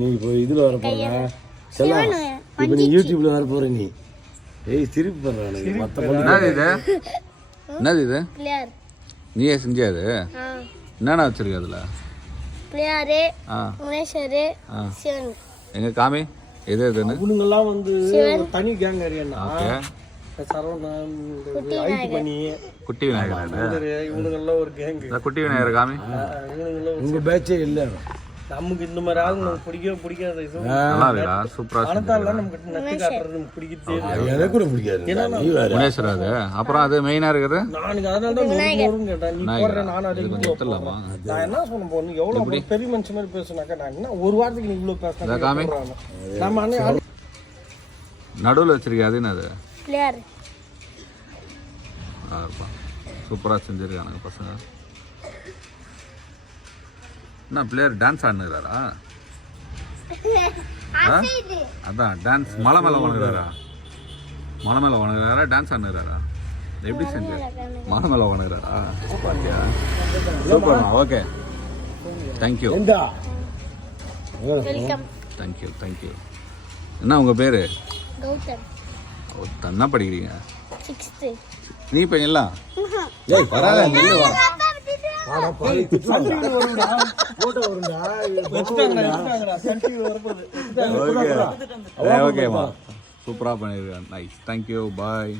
நீ இப்போ இதில் வர போறா செல்லாம் இப்போ நீ யூடியூப்ல வர போற நீ திருப்பி போடுறானுங்க மற்ற என்னது இது நீயே செஞ்சாது என்னென்ன வச்சிருக்க அதில் பிள்ளையாரு முனேஸ்வரு சிவன் எங்க காமி எது எதுன்னு இவனுங்கெல்லாம் வந்து தனி கேங் ஏரியாண்ணா சரவணன் குட்டி விநாயகர் இவனுங்கெல்லாம் ஒரு கேங் குட்டி விநாயகர் காமி உங்க பேட்சே இல்லை நமக்கு இந்த மாதிரி ஆள் நமக்கு பிடிக்காது நல்லா இருக்கா சூப்பரா பணத்தால நமக்கு நட்டு காட்டுறது நமக்கு பிடிக்கிறது எனக்கு கூட பிடிக்காது முனேஸ்வர் அது அப்புறம் அது மெயினா இருக்குது நானுக்கு அதனால தான் நூறு கேட்டேன் நீ போடுற நானும் அதே எடுத்துடலாமா நான் என்ன சொன்ன போன எவ்வளவு பெரிய மனுஷன் மாதிரி பேசுனாக்கா நான் என்ன ஒரு வாரத்துக்கு நீ இவ்வளவு பேசுறேன் நம்ம அண்ணன் நடுவில் வச்சிருக்கேன் அது என்னது பிள்ளையாரு சூப்பராக செஞ்சுருக்கானுங்க பசங்க என்ன பிள்ளையார் டான்ஸ் ஆடுனுறாரா அதான் டான்ஸ் மலை மேலே வணங்குறாரா மலை மேலே வணங்குறாரா டான்ஸ் ஆடுனுறாரா எப்படி செஞ்சு மலை மேலே வணங்குறாரா சூப்பர்ண்ணா ஓகே தேங்க்யூ தேங்க்யூ தேங்க்யூ என்ன உங்கள் பேர் கௌதம் என்ன படிக்கிறீங்க 6th நீ பையன்லாம் வராத ஓகேம்மா சூப்பராக பண்ணியிருக்கேன் நைஸ் தேங்க்யூ பாய்